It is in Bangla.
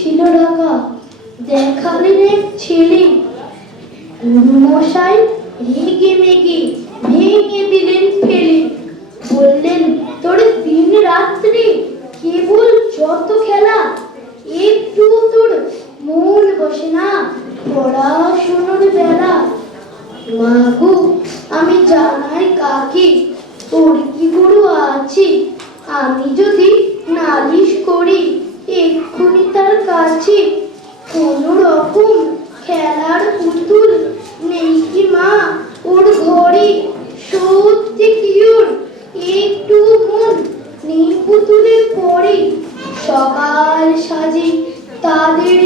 ছিল ঢাকা, দেখালেন এক ছেলে। মশাই রেগে মেগে ভেঙে দিলেন ফেলে। বললেন, তোর দিন রাত্রি কেবল যত খেলা, একটু তোর মন বসে না পড়াশোনার বেলা। মাগো আমি জানাই কাকে, তোর কি গরু আছে? আমি যদি নালিশ করি এক্ষুনি তার কাছে। কোন রকম খেলার পুতুল নেই কি মা ওর ঘরে? সত্যি কি ওর একটু মন নেই পুতুলের পরে? সকাল সাজে তাদের